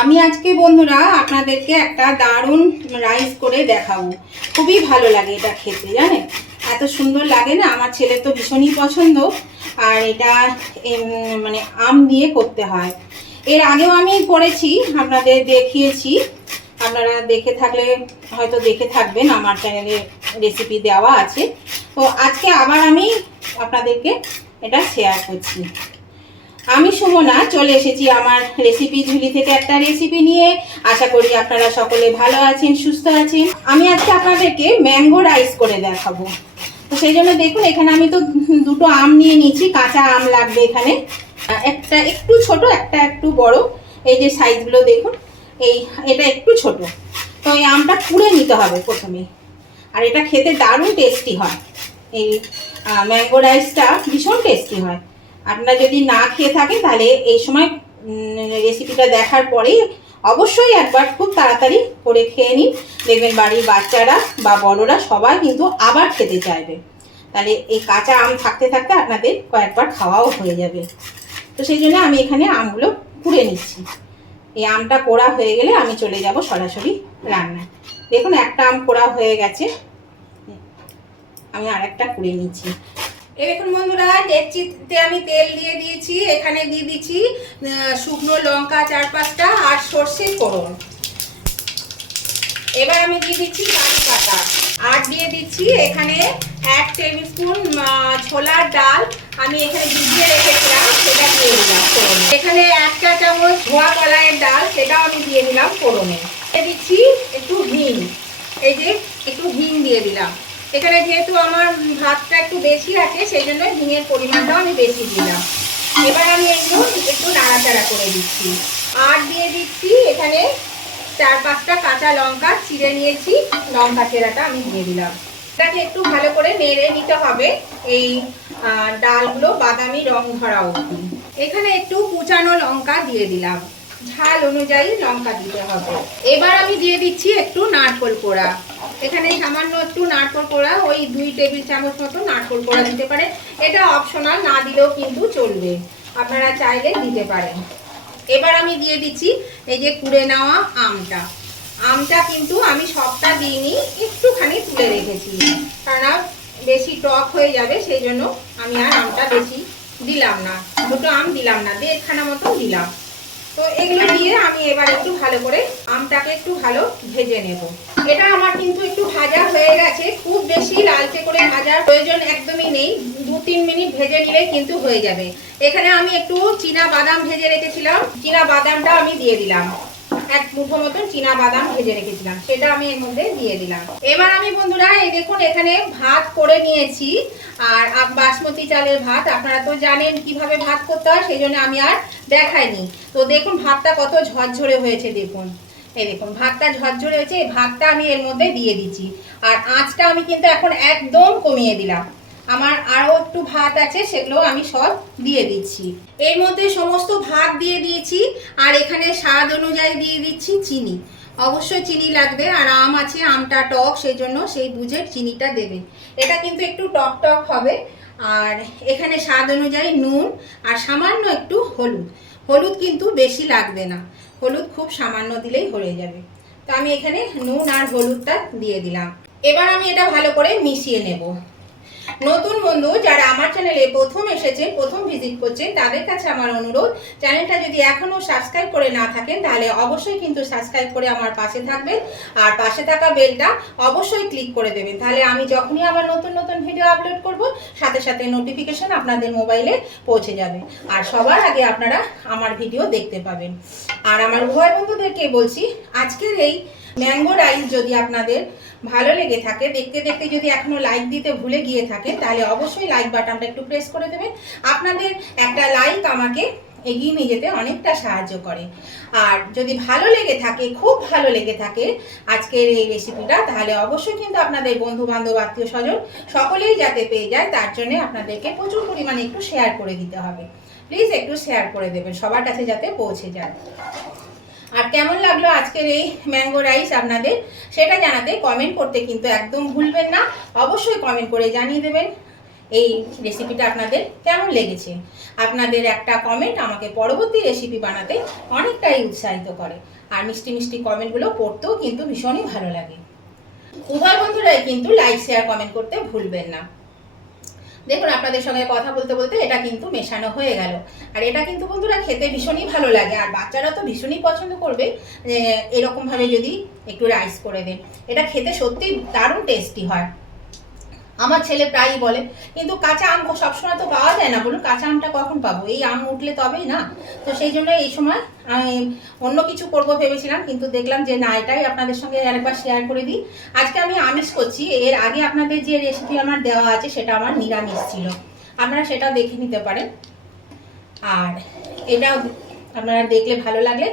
আমি আজকে বন্ধুরা আপনাদেরকে একটা দারুণ রাইস করে দেখাবো। খুবই ভালো লাগে এটা খেতে, জানেন এত সুন্দর লাগে না। আমার ছেলের তো ভীষণই পছন্দ। আর এটা মানে আম দিয়ে করতে হয়। এর আগেও আমি করেছি, আপনাদের দেখিয়েছি। আপনারা দেখে থাকলে হয়তো দেখে থাকবেন, আমার চ্যানেলে রেসিপি দেওয়া আছে। তো আজকে আবার আমি আপনাদেরকে এটা শেয়ার করছি। আমি সুমনা চলে এসেছি আমার রেসিপি ঝুলি থেকে একটা রেসিপি নিয়ে। আশা করি আপনারা সকলে ভালো আছেন, সুস্থ আছেন। আমি আজকে আপনাদেরকে ম্যাঙ্গো রাইস করে দেখাবো। তো সেই জন্য দেখুন, এখানে আমি তো দুটো আম নিয়ে নিয়েছি। কাঁচা আম লাগবে এখানে, একটা একটু ছোট, একটা একটু বড়। এই যে সাইজগুলো দেখুন, এটা একটু ছোট। তো এই আমটা কুড়ে নিতে হবে প্রথমে। আর এটা খেতে দারুণ টেস্টি হয়। এই ম্যাঙ্গো রাইসটা ভীষণ টেস্টি হয়। আপনারা যদি না খেয়ে থাকেন তাহলে এই সময় রেসিপিটা দেখার পরেই অবশ্যই একবার খুব তাড়াতাড়ি করে খেয়ে নিন। দেখবেন বাড়ির বাচ্চারা বা বড়রা সবাই কিন্তু আবার খেতে চাইবে। তাহলে এই কাঁচা আম থাকতে থাকতে আপনাদের কয়েকবার খাওয়াও হয়ে যাবে। তো সেই জন্য আমি এখানে আমগুলো কুড়ে নিচ্ছি। এই আমটা কোড়া হয়ে গেলে আমি চলে যাব সরাসরি রান্নায়। দেখুন একটা আম কোড়া হয়ে গেছে, আমি আরেকটা কুড়ে নিচ্ছি। দেখুন বন্ধুরা, ডেকচিতে আমি তেল দিয়ে দিয়েছি। এখানে দিয়ে দিচ্ছি শুকনো লঙ্কা 4-5টা আর সর্ষে ফোড়ন। এবার আমি দিয়ে দিচ্ছি কারি পাতা আর দিয়ে দিচ্ছি এখানে 1 টেবিল স্পুন ছোলার ডাল। আমি এখানে ভিজিয়ে রেখেছিলাম, সেটা দিয়ে দিলাম ফোড়নে। এখানে 1 চা চামচ ধোয়া কলাইয়ের ডাল, সেটাও আমি দিয়ে দিলাম ফোড়নে। দিয়ে দিচ্ছি একটু হিং, এই যে একটু হিং দিয়ে দিলাম। এখানে যেহেতু আমার ভাতটা একটু বেশি আছে, সেই জন্য হিঙের পরিমাণটাও আমি বেশি দিলাম। এবার আমি এগুলো একটু নাড়াচাড়া করে দিচ্ছি। আর দিয়ে দিচ্ছি এখানে 4-5টা কাঁচা লঙ্কা চিড়ে নিয়েছি, লঙ্কা চেরাটা আমি দিয়ে দিলাম। এটাকে একটু ভালো করে নেড়ে নিতে হবে এই ডালগুলো বাদামি রং ধরা অবধি। এখানে একটু কুচানো লঙ্কা দিয়ে দিলাম, ঝাল অনুযায়ী লঙ্কা দিতে হবে। এবার আমি দিয়ে দিচ্ছি একটু নারকেল কোড়া। এখানে সামান্য একটু নারকেল কোড়া, ওই 2 টেবিল চামচ মতো নারকেল কোড়া দিতে পারে। এটা অপশনাল, না দিলেও কিন্তু চলবে, আপনারা চাইলে দিতে পারেন। এবার আমি দিয়ে দিচ্ছি এই যে কুড়ে নেওয়া আমটা। আমটা কিন্তু আমি সবটা দিইনি, একটুখানি তুলে রেখেছি, কারণ বেশি টক হয়ে যাবে, সেই জন্য আমি আর আমটা বেশি দিলাম না। দুটো আম দিলাম না, 1.5খানা মতো দিলাম। তো এগুলো দিয়ে আমি এবার একটু ভালো করে আমটাকে একটু ভালো ভেজে নেব। এটা আমার কিন্তু একটু ভাজা হয়ে গেছে, খুব বেশি লালচে করে ভাজার প্রয়োজন একদমই নেই। 2-3 মিনিট ভেজে নিলে কিন্তু হয়ে যাবে। এখানে আমি একটু চীনা বাদাম ভেজে রেখেছিলাম, চীনা বাদামটা আমি দিয়ে দিলাম। 1 মুঠো মতন চীনা বাদাম ভেজে রেখেছিলাম, সেটা আমি এর মধ্যে দিয়ে দিলাম। এবার আমি বন্ধুরা এই দেখুন এখানে ভাত করে নিয়েছি, আর বাসমতি চালের ভাত। আপনারা তো জানেন কিভাবে ভাত করতে হয়, সেই জন্য আমি আর দেখাইনি। তো দেখুন ভাতটা কত ঝরঝরে হয়েছে, দেখুন এই দেখুন ভাতটা ঝরঝরে হয়েছে। এই ভাতটা আমি এর মধ্যে দিয়ে দিচ্ছি, আর আঁচটা আমি কিন্তু এখন একদম কমিয়ে দিলাম। আমার আরও একটু ভাত আছে, সেগুলো আমি সব দিয়ে দিচ্ছি। এর মধ্যে সমস্ত ভাত দিয়ে দিয়েছি, আর এখানে স্বাদ অনুযায়ী দিয়ে দিচ্ছি চিনি। অবশ্যই চিনি লাগবে, আর আম আছে, আমটা টক, সেই জন্য সেই বুঝে চিনিটা দেবেন। এটা কিন্তু একটু টক টক হবে। আর এখানে স্বাদ অনুযায়ী নুন আর সামান্য একটু হলুদ। হলুদ কিন্তু বেশি লাগবে না, হলুদ খুব সামান্য দিলেই হয়ে যাবে। তো আমি এখানে নুন আর হলুদটা দিয়ে দিলাম। এবার আমি এটা ভালো করে মিশিয়ে নেব। নতুন বন্ধু যারা আমার চ্যানেলে প্রথম এসেছেন, প্রথম ভিজিট করছেন, তাদের কাছে আমার অনুরোধ, চ্যানেলটা যদি এখনো সাবস্ক্রাইব করে না থাকেন তাহলে অবশ্যই কিন্তু সাবস্ক্রাইব করে আমার পাশে থাকবেন, আর পাশে থাকা বেলটা অবশ্যই ক্লিক করে দেবেন। তাহলে আমি যখনই আবার নতুন নতুন ভিডিও আপলোড করব, সাথে সাথে নোটিফিকেশন আপনাদের মোবাইলে পৌঁছে যাবে, আর সবার আগে আপনারা আমার ভিডিও দেখতে পাবেন। আর আমার উভয় বন্ধুদেরকে বলছি, আজকের এই ম্যাঙ্গো রাইস যদি আপনাদের ভালো লেগে থাকে, দেখতে দেখতে যদি এখনো লাইক দিতে ভুলে গিয়ে থাকে, তাহলে অবশ্যই লাইক বাটনটা একটু প্রেস করে দেবেন। আপনাদের একটা লাইক আমাকে এগিয়ে নিয়ে যেতে অনেকটা সাহায্য করে। আর যদি ভালো লেগে থাকে, খুব ভালো লেগে থাকে আজকের এই রেসিপিটা, তাহলে অবশ্যই কিন্তু আপনাদের বন্ধু বান্ধব, আত্মীয় স্বজন সকলেই যাতে পেয়ে যায়, তার জন্য আপনাদেরকে প্রচুর পরিমাণে একটু শেয়ার করে দিতে হবে। প্লিজ একটু শেয়ার করে দেবেন, সবার কাছে যাতে পৌঁছে যায়। আর কেমন লাগলো আজকের এই ম্যাঙ্গো রাইস আপনাদের, সেটা জানাতে কমেন্ট করতে কিন্তু একদম ভুলবেন না। অবশ্যই কমেন্ট করে জানিয়ে দেবেন এই রেসিপিটা আপনাদের কেমন লেগেছে। আপনাদের একটা কমেন্ট আমাকে পরবর্তী রেসিপি বানাতে অনেকটাই উৎসাহিত করে, আর মিষ্টি মিষ্টি কমেন্টগুলো পড়তেও কিন্তু ভীষণই ভালো লাগে। উভয় বন্ধুরাই কিন্তু লাইক শেয়ার কমেন্ট করতে ভুলবেন না। দেখুন আপনাদের সঙ্গে কথা বলতে বলতে এটা কিন্তু মেশানো হয়ে গেল। আর এটা কিন্তু বন্ধুরা খেতে ভীষণই ভালো লাগে, আর বাচ্চারা তো ভীষণই পছন্দ করবে এরকমভাবে যদি একটু রাইস করে দেন। এটা খেতে সত্যিই দারুণ টেস্টি হয়। আমার ছেলে প্রায়ই বলে, কিন্তু কাঁচা আম সবসময় তো পাওয়া যায় না, বলুন কাঁচা আমটা কখন পাবো, এই আম উঠলে তবেই না। তো সেই জন্য এই সময় আমি অন্য কিছু করব ভেবেছিলাম, কিন্তু দেখলাম যে না, এটাই আপনাদের সঙ্গে আরেকবার শেয়ার করে দিই। আজকে আমি আমিষ করছি, এর আগে আপনাদের যে রেসিপি আমার দেওয়া আছে সেটা আমার নিরামিষ ছিল, আপনারা সেটা দেখে নিতে পারেন। আর এটা আপনারা দেখলে ভালো লাগলে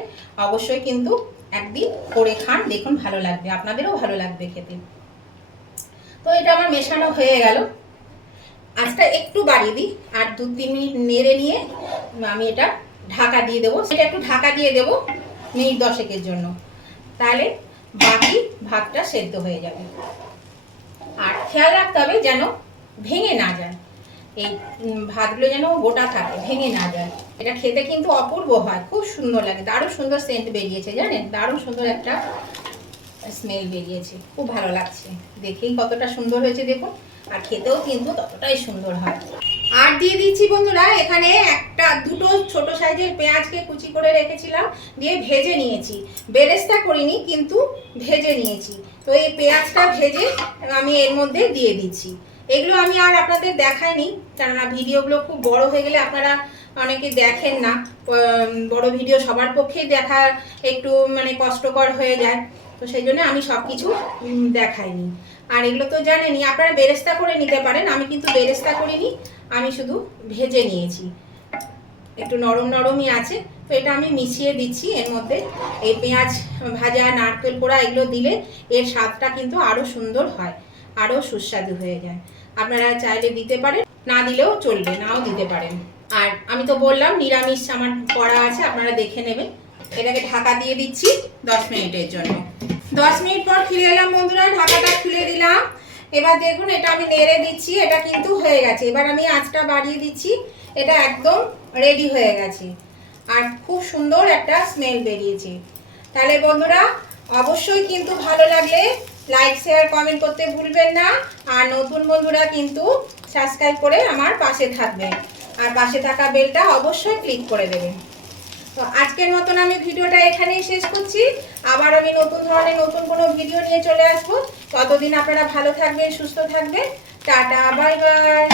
অবশ্যই কিন্তু একদিন করে খান, দেখুন ভালো লাগবে, আপনাদেরও ভালো লাগবে খেতে। তো এটা আমার মেশানো হয়ে গেল, আঁচটা একটু বাড়িয়ে দিই, আর 2-3 মিনিট নেড়ে নিয়ে আমি এটা ঢাকা দিয়ে দেবো। সেটা একটু ঢাকা দিয়ে দেবো মিনিট 10-এর জন্য, তাহলে বাকি ভাতটা সেদ্ধ হয়ে যাবে। আর খেয়াল রাখতে হবে যেন ভেঙে না যায়, এই ভাতগুলো যেন গোটা থাকে, ভেঙে না যায়। এটা খেতে কিন্তু অপূর্ব হয়, খুব সুন্দর লাগে, দারুণ সুন্দর সেন্ট বেরিয়েছে জানেন, দারুণ সুন্দর একটা স্মেল বেরিয়েছে, খুব ভালো লাগছে, দেখেই কতটা সুন্দর হয়েছে দেখুন, আর খেতেও কিন্তু ততটাই সুন্দর হয়। আর দিয়ে দিচ্ছি বন্ধুরা এখানে দুটো ছোট সাইজের পেঁয়াজকে কুচি করে রেখেছিলাম, দিয়ে ভেজে নিয়েছি, বেরেস্তা করিনি কিন্তু ভেজে নিয়েছি। তো এই পেঁয়াজটা ভেজে আমি এর মধ্যে দিয়ে দিচ্ছি। এগুলো আমি আর আপনাদের দেখাইনি, কেননা ভিডিওগুলো খুব বড় হয়ে গেলে আপনারা অনেকে দেখেন না, বড় ভিডিও সবার পক্ষেই দেখা একটু মানে কষ্টকর হয়ে যায়, তো সেই জন্য আমি সব কিছু দেখাইনি। আর এগুলো তো জানেনই, আপনারা বেরেস্তা করে নিতে পারেন, আমি কিন্তু বেরেস্তা করিনি, আমি শুধু ভেজে নিয়েছি, একটু নরম নরমই আছে। তো এটা আমি মিশিয়ে দিচ্ছি এর মধ্যে। এই পেঁয়াজ ভাজা, নারকেল পোড়া এগুলো দিলে এর স্বাদটা কিন্তু আরও সুন্দর হয়, আরও সুস্বাদু হয়ে যায়। আপনারা চাইলে দিতে পারেন, না দিলেও চলবে, নাও দিতে পারেন। আর আমি তো বললাম নিরামিষ আমার করা আছে, আপনারা দেখে নেবেন। এটাকে ঢাকা দিয়ে দিচ্ছি 10 মিনিটের জন্য। 10 মিনিট পর ফিরে এলাম বন্ধুরা, ঢাকাটা খুলে দিলাম। এবার দেখুন এটা আমি নেড়ে দিচ্ছি, এটা কিন্তু হয়ে গেছে। এবার আমি আঁচটা বাড়িয়ে দিচ্ছি, এটা একদম রেডি হয়ে গেছে, আর খুব সুন্দর একটা স্মেল বেরিয়েছে। তাহলে বন্ধুরা অবশ্যই কিন্তু ভালো লাগলে লাইক শেয়ার কমেন্ট করতে ভুলবেন না, আর নতুন বন্ধুরা কিন্তু সাবস্ক্রাইব করে আমার পাশে থাকবেন, আর পাশে থাকা বেলটা অবশ্যই ক্লিক করে দেবেন। তো আজকের মতন আমি ভিডিওটা এখানেই শেষ করছি, আবার আমি নতুন ধরনের নতুন কোনো ভিডিও নিয়ে চলে আসবো। ততদিন আপনারা ভালো থাকবেন, সুস্থ থাকবেন, টাটা বাই বাই।